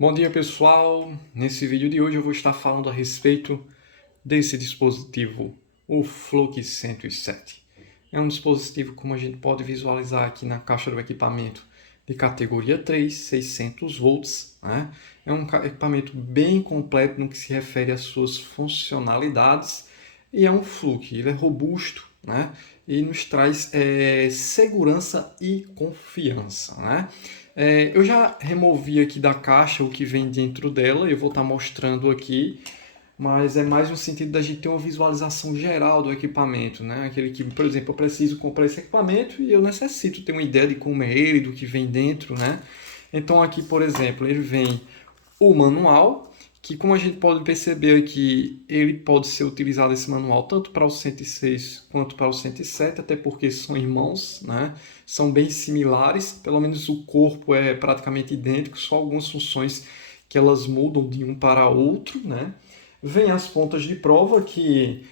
Bom dia pessoal, nesse vídeo de hoje eu vou estar falando a respeito desse dispositivo, o Flux 107. É um dispositivo, como a gente pode visualizar aqui na caixa do equipamento, de categoria 3, 600 volts. Né? É um equipamento bem completo no que se refere às suas funcionalidades e é um Flux, ele é robusto, né? E nos traz segurança e confiança. Né? Eu já removi aqui da caixa o que vem dentro dela, eu vou estar mostrando aqui, mas é mais no sentido da gente ter uma visualização geral do equipamento, né? Aquele que, por exemplo, eu preciso comprar esse equipamento e eu necessito ter uma ideia de como é ele, do que vem dentro, né? Então aqui, por exemplo, ele vem o manual, que como a gente pode perceber aqui, ele pode ser utilizado esse manual tanto para o 106 quanto para o 107, até porque são irmãos, né? São bem similares, pelo menos o corpo é praticamente idêntico, só algumas funções que elas mudam de um para outro, né? Vem as pontas de prova que,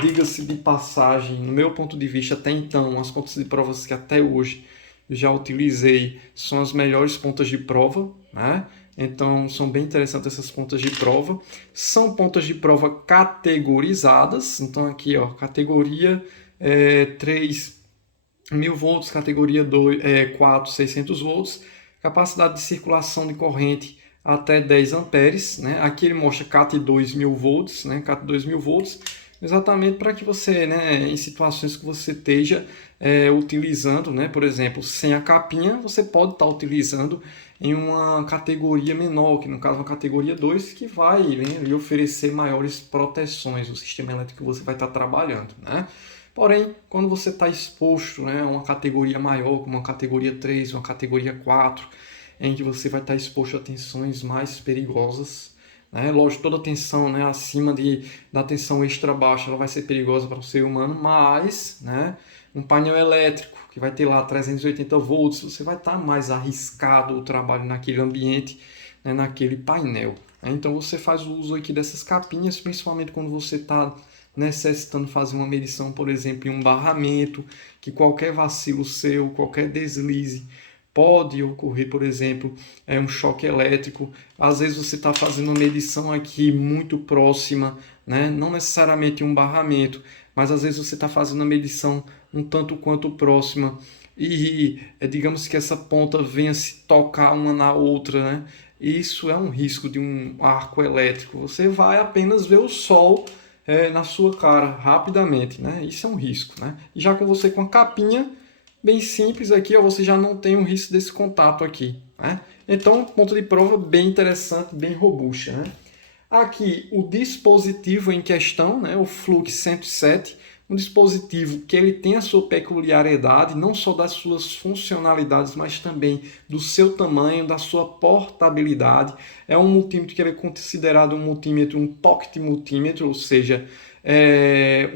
diga-se de passagem, no meu ponto de vista até então, as pontas de provas que até hoje já utilizei são as melhores pontas de prova, né? Então são bem interessantes essas pontas de prova. São pontas de prova categorizadas, então aqui ó, categoria 3.000 volts, categoria 4, 600 volts, capacidade de circulação de corrente até 10 amperes, né? Aqui ele mostra CAT 2.000 volts, né? CAT 2.000 volts, exatamente para que você, né, em situações que você esteja utilizando, né, por exemplo, sem a capinha, você pode estar utilizando em uma categoria menor, que no caso é uma categoria 2, que vai, né, lhe oferecer maiores proteções do sistema elétrico que você vai estar trabalhando, né? Porém, quando você está exposto, né, a uma categoria maior, como uma categoria 3, uma categoria 4, em que você vai estar exposto a tensões mais perigosas, né? Lógico, toda tensão, né, acima da tensão extra baixa ela vai ser perigosa para o ser humano, mas, né, um painel elétrico que vai ter lá 380 volts, você vai estar mais arriscado o trabalho naquele ambiente, né, naquele painel. Então você faz o uso aqui dessas capinhas, principalmente quando você está necessitando fazer uma medição, por exemplo, em um barramento, que qualquer vacilo seu, qualquer deslize pode ocorrer, por exemplo, um choque elétrico. Às vezes você está fazendo uma medição aqui muito próxima, né? Não necessariamente um barramento, mas às vezes você está fazendo uma medição um tanto quanto próxima e digamos que essa ponta venha se tocar uma na outra, né? Isso é um risco de um arco elétrico. Você vai apenas ver o sol na sua cara rapidamente, né? Isso é um risco, né? E já com você com a capinha bem simples aqui, ó, você já não tem o risco desse contato aqui, né? Então, ponto de prova bem interessante, bem robusta, né? Aqui, o dispositivo em questão, né, o Flux 107, um dispositivo que ele tem a sua peculiaridade, não só das suas funcionalidades, mas também do seu tamanho, da sua portabilidade. É um multímetro que ele é considerado um multímetro, um pocket multímetro, ou seja,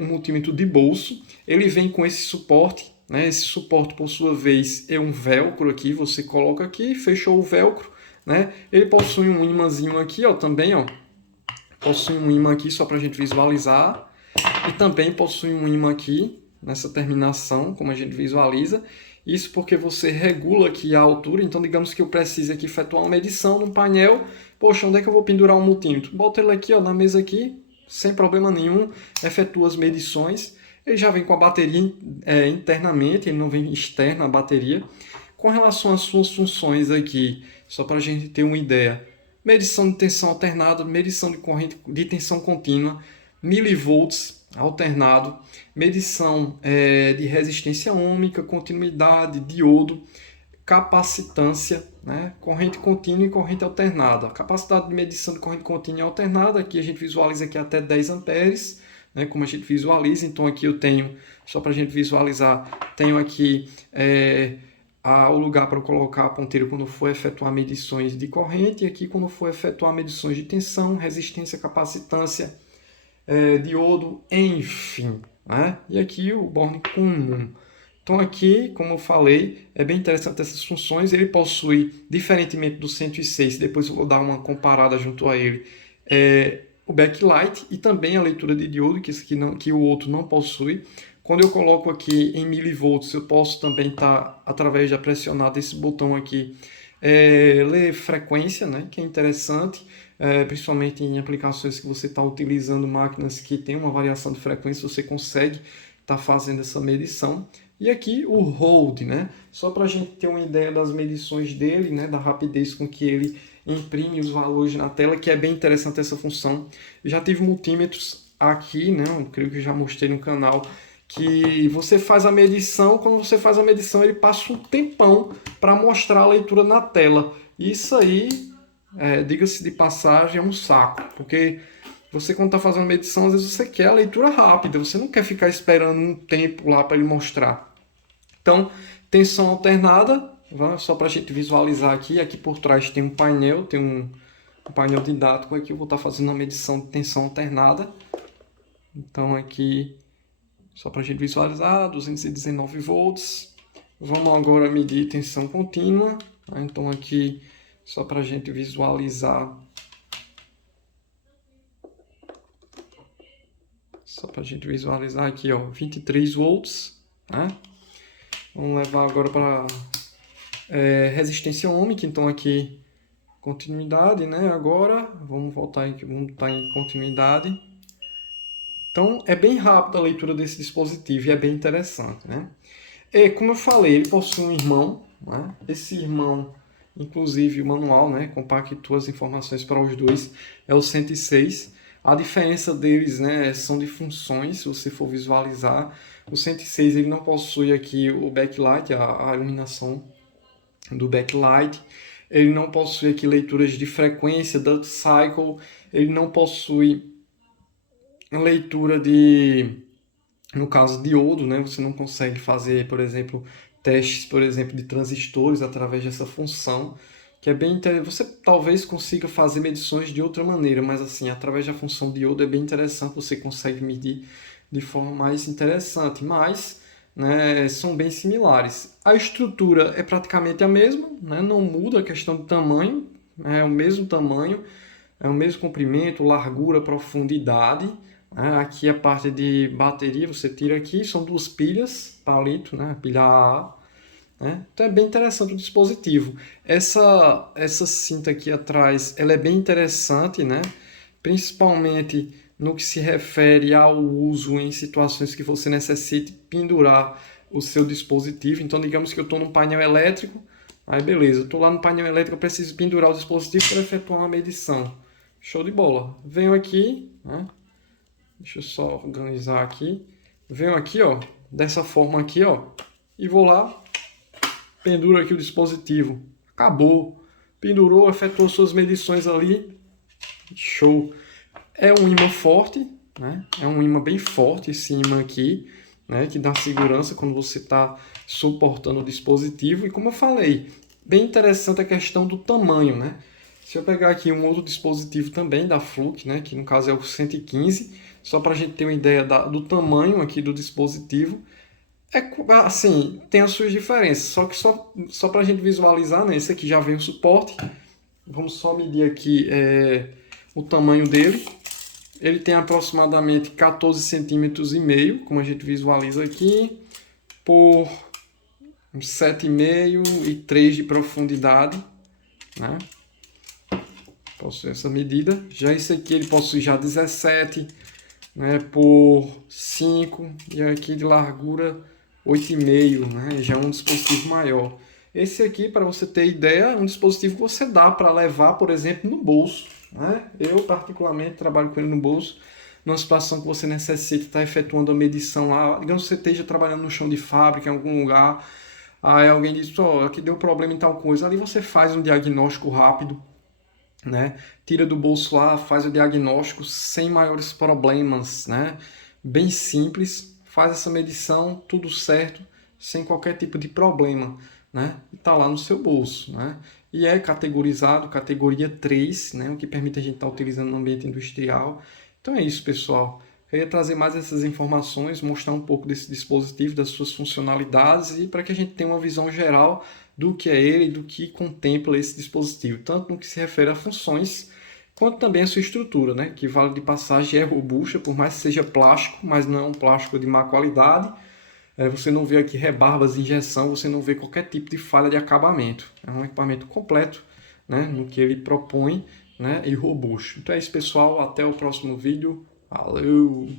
um multímetro de bolso. Ele vem com esse suporte, né? Esse suporte, por sua vez, é um velcro aqui, você coloca aqui, fechou o velcro, né? Ele possui um imãzinho aqui, ó, também, ó. Possui um imã aqui só para a gente visualizar. E também possui um imã aqui, nessa terminação, como a gente visualiza. Isso porque você regula aqui a altura. Então, digamos que eu precise aqui efetuar uma medição no painel. Poxa, onde é que eu vou pendurar um multímetro? Boto ele aqui, ó, na mesa aqui, sem problema nenhum. Efetua as medições. Ele já vem com a bateria internamente, ele não vem externa a bateria. Com relação às suas funções aqui, só para a gente ter uma ideia. Medição de tensão alternada, medição de corrente de tensão contínua, milivolts alternado, medição de resistência ohmica, continuidade, diodo, capacitância, né? Corrente contínua e corrente alternada. Capacidade de medição de corrente contínua e alternada, aqui a gente visualiza aqui até 10 amperes, né? Como a gente visualiza. Então aqui eu tenho, só para a gente visualizar, tenho aqui o lugar para colocar a ponteira quando for efetuar medições de corrente, e aqui quando for efetuar medições de tensão, resistência, capacitância, diodo, enfim, né? E aqui o borne comum. Então aqui, como eu falei, é bem interessante essas funções. Ele possui, diferentemente do 106, depois eu vou dar uma comparada junto a ele, o backlight e também a leitura de diodo, que o outro não possui. Quando eu coloco aqui em milivolts, eu posso também estar, através de pressionar desse botão aqui, ler frequência, né, que é interessante, principalmente em aplicações que você está utilizando máquinas que têm uma variação de frequência, você consegue estar fazendo essa medição. E aqui o hold, né, só para a gente ter uma ideia das medições dele, né, da rapidez com que ele imprime os valores na tela, que é bem interessante essa função. Eu já tive multímetros aqui, né, eu creio que já mostrei no canal, que você faz a medição, quando você faz a medição ele passa um tempão para mostrar a leitura na tela. Isso aí, diga-se de passagem, é um saco, porque você quando está fazendo a medição, às vezes você quer a leitura rápida, você não quer ficar esperando um tempo lá para ele mostrar. Então, tensão alternada, só para a gente visualizar aqui, aqui por trás tem um painel, tem um painel didático aqui, eu vou estar fazendo uma medição de tensão alternada. Então aqui, só para a gente visualizar, 219 volts. Vamos agora medir tensão contínua. Então aqui, só para a gente visualizar. Só para a gente visualizar aqui, ó, 23 volts. Né? Vamos levar agora para resistência ohmica. Então aqui, continuidade, né? Agora, vamos voltar aqui, vamos estar em continuidade. Então, é bem rápida a leitura desse dispositivo e é bem interessante, né? E, como eu falei, ele possui um irmão, né? Esse irmão, inclusive o manual, né, compactua as informações para os dois, é o 106. A diferença deles, né, são de funções, se você for visualizar. O 106 ele não possui aqui o backlight, a iluminação do backlight. Ele não possui aqui leituras de frequência, duty cycle. Ele não possui leitura de, no caso, diodo, né? Você não consegue fazer, por exemplo, testes, por exemplo, de transistores através dessa função, que é bem interessante. Você talvez consiga fazer medições de outra maneira, mas assim, através da função diodo é bem interessante, você consegue medir de forma mais interessante, mas, né, são bem similares. A estrutura é praticamente a mesma, né? Não muda a questão de tamanho, é o mesmo tamanho, é o mesmo comprimento, largura, profundidade. Aqui a parte de bateria, você tira aqui, são duas pilhas, palito, né? Pilha AA. Né? Então é bem interessante o dispositivo. Essa cinta aqui atrás, ela é bem interessante, né? Principalmente no que se refere ao uso em situações que você necessite pendurar o seu dispositivo. Então, digamos que eu estou num painel elétrico, aí beleza, estou lá no painel elétrico, eu preciso pendurar o dispositivo para efetuar uma medição. Show de bola. Venho aqui, né? Deixa eu só organizar aqui. Venho aqui, ó, dessa forma aqui, ó, e vou lá, penduro aqui o dispositivo. Acabou. Pendurou, efetuou suas medições ali. Show. É um ímã forte, né? É um ímã bem forte esse ímã aqui, né? Que dá segurança quando você está suportando o dispositivo. E como eu falei, bem interessante a questão do tamanho, né? Se eu pegar aqui um outro dispositivo também da Fluke, né? Que no caso é o 115, só para a gente ter uma ideia do tamanho aqui do dispositivo. Assim, tem as suas diferenças, só para a gente visualizar, né? Esse aqui já vem o suporte. Vamos só medir aqui o tamanho dele. Ele tem aproximadamente 14 centímetros e meio, como a gente visualiza aqui, por 7,5 e 3 de profundidade, né? Possui essa medida. Já esse aqui ele possui já 17, né, por 5, e aqui de largura 8,5, né? Já é um dispositivo maior. Esse aqui, para você ter ideia, é um dispositivo que você dá para levar, por exemplo, no bolso. Né? Eu, particularmente, trabalho com ele no bolso, numa situação que você necessita estar efetuando a medição lá. Digamos que você esteja trabalhando no chão de fábrica, em algum lugar, aí alguém diz, aqui deu problema em tal coisa. Ali você faz um diagnóstico rápido, né? Tira do bolso lá, faz o diagnóstico sem maiores problemas, né? Bem simples, faz essa medição, tudo certo, sem qualquer tipo de problema, né? Está lá no seu bolso, né? E é categorizado, categoria 3, né? O que permite a gente estar utilizando no ambiente industrial. Então é isso, pessoal. Queria trazer mais essas informações, mostrar um pouco desse dispositivo, das suas funcionalidades e para que a gente tenha uma visão geral do que é ele e do que contempla esse dispositivo, tanto no que se refere a funções, quanto também a sua estrutura, né? Que, vale de passagem, é robusta, por mais que seja plástico, mas não é um plástico de má qualidade. Você não vê aqui rebarbas de injeção, você não vê qualquer tipo de falha de acabamento. É um equipamento completo, né, no que ele propõe, né, e robusto. Então é isso, pessoal. Até o próximo vídeo. Valeu!